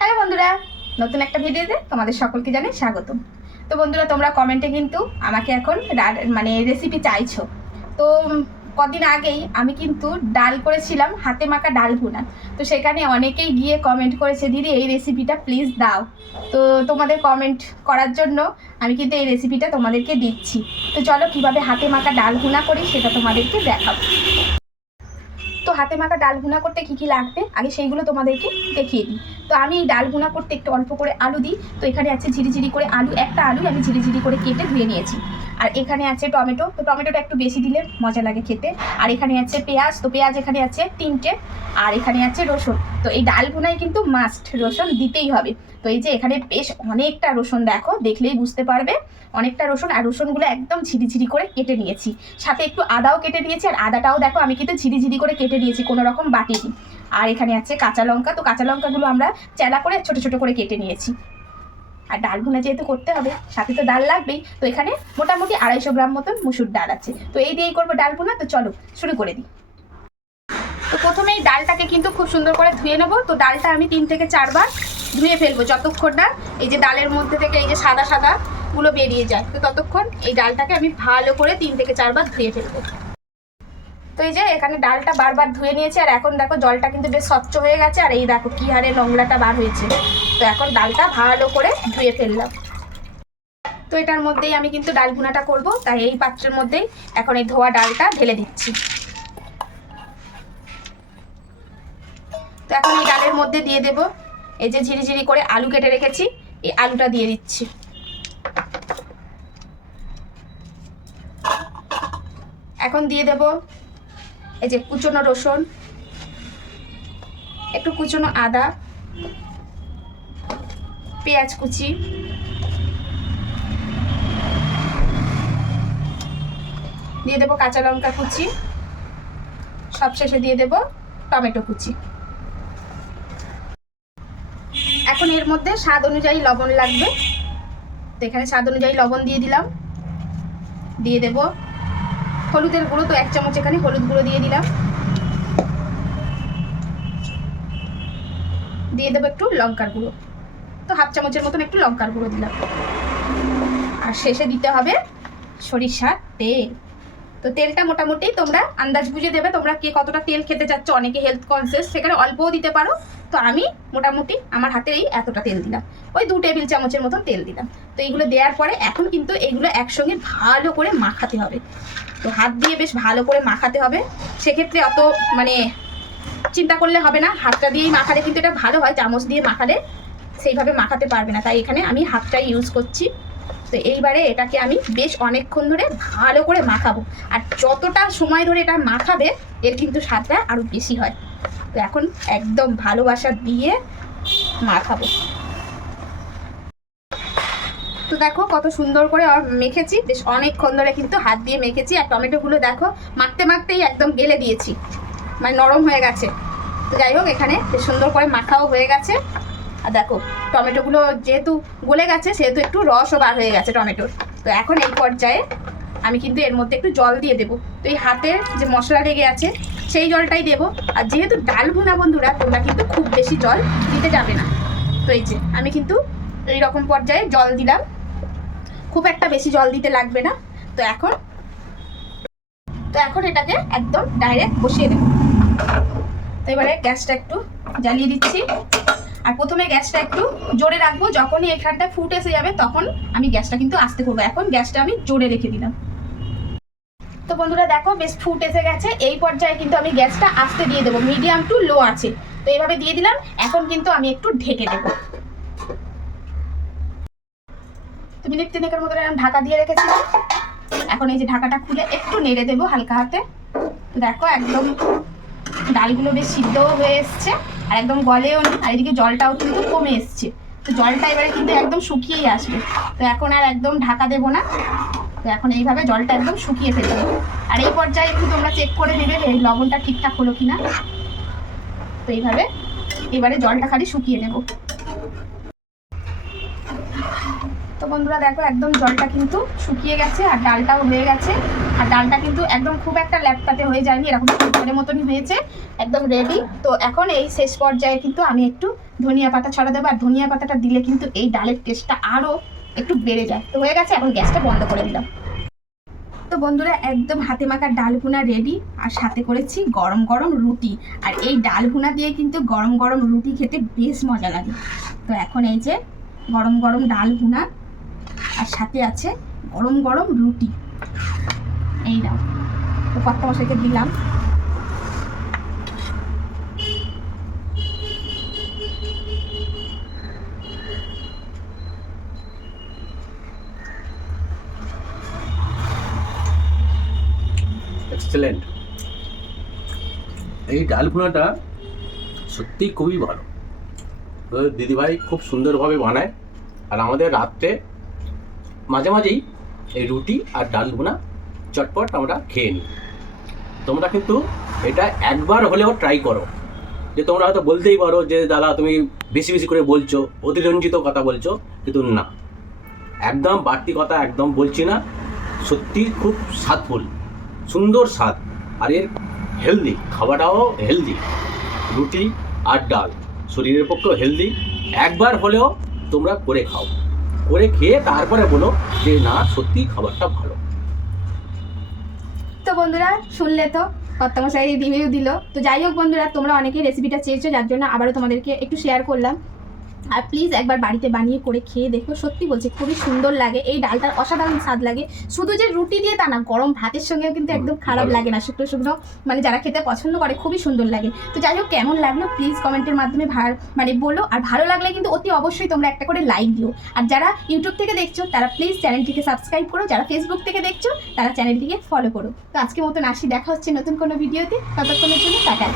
Hello বন্ধুরা, নতুন একটা ভিডিওতে তোমাদের সকলকে জানাই স্বাগতম। তো বন্ধুরা, তোমরা কমেন্টে কিন্তু আমাকে এখন মানে রেসিপি চাইছো। তো কদিন আগেই আমি কিন্তু ডাল করেছিলাম, হাতে মাখা ডাল ভুনা। তো সেখানে অনেকেই গিয়ে কমেন্ট করেছে, দিদি, এই রেসিপিটা প্লিজ দাও। তো তোমাদের কমেন্ট করার জন্য আমি কিন্তু এই রেসিপিটা তোমাদেরকে দিচ্ছি। তো চলো কীভাবে হাতে মাখা ডাল ভুনা করি সেটা তোমাদেরকে দেখাবো। তো হাতে মাখা ডাল গুনা করতে কী কী লাগবে? আগে সেইগুলো তোমাদেরকে দেখিয়ে দিই। তো আমি এই ডাল ভুনা করতে একটু অল্প করে আলু দিই। তো এখানে আছে ঝিরিঝিরি করে আলু। একটা আলু আমি ঝিরিঝিরি করে কেটে ধুয়ে নিয়েছি। আর এখানে আছে টমেটো। তো টমেটোটা একটু বেশি দিলে মজা লাগে খেতে। আর এখানে আছে পেঁয়াজ। তো পেঁয়াজ এখানে আছে তিনটে। আর এখানে আছে রসুন। তো এই ডাল ভুনায় কিন্তু মাস্ট রসুন দিতেই হবে। তো এই যে এখানে বেশ অনেকটা রসুন দেখো, দেখলেই বুঝতে পারবে। অনেকটা রসুন। আর রসুনগুলো একদম ঝিরিঝিরি করে কেটে নিয়েছি। সাথে একটু আদাও কেটে নিয়েছি। আর আদাটাও দেখো, আমি কিন্তু ঝিরিঝিরি করে কেটে নিয়েছি, কোনো রকম বাটিনি। আর এখানে আছে কাঁচা লঙ্কা। তো কাঁচা লঙ্কাগুলো আমরা চেলা করে ছোট ছোট করে কেটে নিয়েছি। আর ডাল ভুনা যেহেতু করতে হবে, সাথে তো ডাল লাগবেই। তো এখানে মোটামুটি আড়াইশো গ্রাম মতন মুসুর ডাল আছে। তো এই দিয়েই করব ডাল ভুনা, তো চলো শুরু করে দিই। তো প্রথমেই ডালটাকে কিন্তু খুব সুন্দর করে ধুয়ে নেব। তো ডালটা আমি তিন থেকে চারবার ধুয়ে ফেলব যতক্ষণ না এই যে ডালের মধ্যে থেকে এই যে সাদা সাদা গুলো বেরিয়ে যায়। তো ততক্ষণ এই ডালটাকে আমি ভালো করে তিন থেকে চারবার ধুয়ে ফেলব। তো এই যে এখানে ডালটা বারবার ধুয়ে নিয়েছি, আর এখন দেখো জলটা কিন্তু বেশ স্বচ্ছ হয়ে গেছে, আর এই দেখো কি হারে নোংরাটা বার হয়েছে। তো এখন ডালটা ভালো করে ধুয়ে ফেললাম। তো এটার মধ্যেই আমি কিন্তু ডাল ভুনাটা করব, তাই এই পাত্রের মধ্যেই এখন এই ধোয়া ডালটা ঢেলে দিচ্ছি। তো এখন এই ডালের মধ্যে দিয়ে দেব, এই যে ঝিরিঝিরি করে আলু কেটে রেখেছি, এই আলুটা দিয়ে দিচ্ছি। এখন দিয়ে দেব এই যে কুচনো রসুন, একটু কুচনো আদা, পেঁয়াজ কুচি, দিয়ে দেবো কাঁচা লঙ্কা কুচি, সবশেষে দিয়ে দেবো টমেটো কুচি। এখন এর মধ্যে স্বাদ অনুযায়ী লবণ লাগবে। তো এখানে স্বাদ অনুযায়ী লবণ দিয়ে দিলাম। দিয়ে দেব হলুদের গুঁড়ো, তো এক চামচ এখানে হলুদ গুঁড়ো দিয়ে দিলাম। দিয়ে দেবো একটু লঙ্কার গুঁড়ো। তো হাফ চামচের মতন একটু লঙ্কার গুঁড়ো দিলাম। আর শেষে দিতে হবে সরিষার তেল। তো তেলটা মোটামুটি তোমরা আন্দাজ বুঝে দেবে তোমরা কে কতটা তেল খেতে চাচ্ছ, অনেকে হেলথ কনসিয়াস সেখানে অল্পও দিতে পারো। তো আমি মোটামুটি আমার হাতে এই এতটা তেল দিলাম। ওই দু টেবিল চামচের মতন তেল দিলাম। তো এইগুলো দেওয়ার পরে এখন কিন্তু এইগুলো একসঙ্গে ভালো করে মাখাতে হবে। তো হাত দিয়ে বেশ ভালো করে মাখাতে হবে। সেক্ষেত্রে অত মানে চিন্তা করলে হবে না। হাতটা দিয়েই মাখালে কিন্তু এটা ভালো হয়। চামচ দিয়ে মাখালে সেইভাবে মাখাতে পারবে না। তাই এখানে আমি হাতটাই ইউজ করছি। তো এইবারে এটাকে আমি বেশ অনেকক্ষণ ধরে ভালো করে মাখাবো। আর যতটা সময় ধরে এটা মাখাবে, এর কিন্তু স্বাদটা আরও বেশি হয়। তো এখন একদম ভালোবাসা দিয়ে মাখাবো তো দেখো কত সুন্দর করে মেখেছি, বেশ অনেকক্ষণ ধরে কিন্তু হাত দিয়ে মেখেছি। আর টমেটোগুলো দেখো, মাখতে মাখতেই একদম গেলে দিয়েছি মানে নরম হয়ে গেছে। তো যাই হোক, এখানে বেশ সুন্দর করে মাখাও হয়ে গেছে। আর দেখো, টমেটোগুলো যেহেতু গলে গেছে, সেহেতু একটু রসও বার হয়ে গেছে টমেটোর। তো এখন এই পর্যায়ে আমি কিন্তু এর মধ্যে একটু জল দিয়ে দেবো। তো এই হাতের যে মশলা লেগে আছে সেই জলটাই দেবো। আর যেহেতু ডাল ভুনা বন্ধুরা, তোমরা কিন্তু খুব বেশি জল দিতে যাবে না। তো এই যে, আমি কিন্তু এই রকম পর্যায়ে জল দিলাম। খুব একটা বেশি জল দিতে লাগবে না। তো এখন তো এখন এটাকে একদম ডাইরেক্ট বসিয়ে দেবো। তো এবারে গ্যাসটা একটু জ্বালিয়ে দিচ্ছি। আর প্রথমে গ্যাসটা একটু জোরে রাখব। যখনই এখানটা ফুট এসে যাবে, তখন আমি গ্যাসটা কিন্তু আসতে করব। এখন গ্যাসটা আমি জোরে রেখে দিলাম। তো বন্ধুরা দেখো, বেশ ফুট এসে গেছে। এই পর্যায়ে কিন্তু আমি গ্যাসটা আস্তে দিয়ে দেবো মিডিয়াম টু লো আছে। তো এইভাবে দিয়ে দিলাম, এখন কিন্তু আমি একটু ঢেকে দেবো। তো মিনিট তিনেকের মতো এরকম ঢাকা দিয়ে রেখেছিলাম। এখন এই যে ঢাকাটা খুলে একটু নেড়ে দেবো হালকা হাতে। দেখো, একদম ডালগুলো বেশ সিদ্ধও হয়ে এসছে, আর একদম গলেও আর এদিকে জলটাও কিন্তু কমে এসছে। তো জলটা এবারে কিন্তু একদম শুকিয়েই আসবে। তো এখন আর একদম ঢাকা দেবো না। তো এখন এইভাবে জলটা একদম শুকিয়ে ফেলে ফেলবে আর এই পর্যায়ে একটু তোমরা চেক করে নেবে এই লবণটা ঠিকঠাক হলো কিনা। তো এইভাবে এবারে জলটা খালি শুকিয়ে নেব। তো বন্ধুরা দেখো, একদম জলটা কিন্তু শুকিয়ে গেছে আর ডালটাও হয়ে গেছে। আর ডালটা কিন্তু একদম খুব একটা ল্যাপটাতে হয়ে যায়নি, এরকম ফুটবলের মতনই হয়েছে, একদম রেডি তো এখন এই শেষ পর্যায়ে কিন্তু আমি একটু ধনিয়া পাতা ছড়া দেবো। আর ধনিয়া পাতাটা দিলে কিন্তু এই ডালের টেস্টটা আরও একটু বেড়ে যায় তো হয়ে গেছে, এখন গ্যাসটা বন্ধ করে দিলাম। তো বন্ধুরা, একদম হাতে মাখা ডাল ভুনা রেডি আর সাথে করেছি গরম গরম রুটি। আর এই ডাল ভুনা দিয়ে কিন্তু গরম গরম রুটি খেতে বেশ মজা লাগে। তো এখন এই যে গরম গরম ডাল ভুনা, আর সাথে আছে গরম গরম রুটি। এই নাও। তো কর্তা মশাইকে দিলাম। এক্সেলেন্ট এই ডাল ভুনাটা সত্যি খুবই ভালো। দিদিভাই খুব সুন্দরভাবে বানায়। আর আমাদের রাত্রে মাঝে মাঝেই এই রুটি আর ডাল ভুনা চটপট আমরা খেয়ে নিই। তোমরা কিন্তু এটা একবার হলেও ট্রাই করো। যে তোমরা হয়তো বলতেই পারো যে, দাদা, তুমি বেশি বেশি করে বলছো, অতিরঞ্জিত কথা বলছো। কিন্তু না। একদম বাড়তি কথা একদম বলছি না। সত্যি খুব স্বাদফুল। সুন্দর স্বাদ আর এর হেলদি খাওয়াটাও হেলদি রুটি আর ডাল, শরীরের পক্ষেও হেলদি একবার হলেও তোমরা করে খাও। করে খেয়ে তারপরে বলো যে না সত্যি খাবারটা ভালো। তো বন্ধুরা, শুনলে তো কর্তামশাই রিভিউ দিল। তো যাই হোক বন্ধুরা, তোমরা অনেকেই রেসিপিটা চেয়েছো, যার জন্য আবারও তোমাদেরকে একটু শেয়ার করলাম। আর প্লিজ একবার বাড়িতে বানিয়ে করে খেয়ে দেখো। সত্যি বলছি খুবই সুন্দর লাগে। এই ডালটার অসাধারণ স্বাদ লাগে। শুধু যে রুটি দিয়ে তা না গরম ভাতের সঙ্গেও কিন্তু একদম খারাপ লাগে না। শুকনো শুকনো মানে যারা খেতে পছন্দ করে খুবই সুন্দর লাগে। তো যাই হোক কেমন লাগল প্লিজ কমেন্টের মাধ্যমে মানে বলো। আর ভালো লাগলে কিন্তু অতি অবশ্যই তোমরা একটা করে লাইক দিও। আর যারা ইউটিউব থেকে দেখছ তারা প্লিজ চ্যানেলটিকে সাবস্ক্রাইব করো। যারা ফেসবুক থেকে দেখছ তারা চ্যানেলটিকে ফলো করো। তো আজকে মতন আসি দেখা হচ্ছে নতুন কোনো ভিডিওতে ততক্ষণের জন্য টাটা।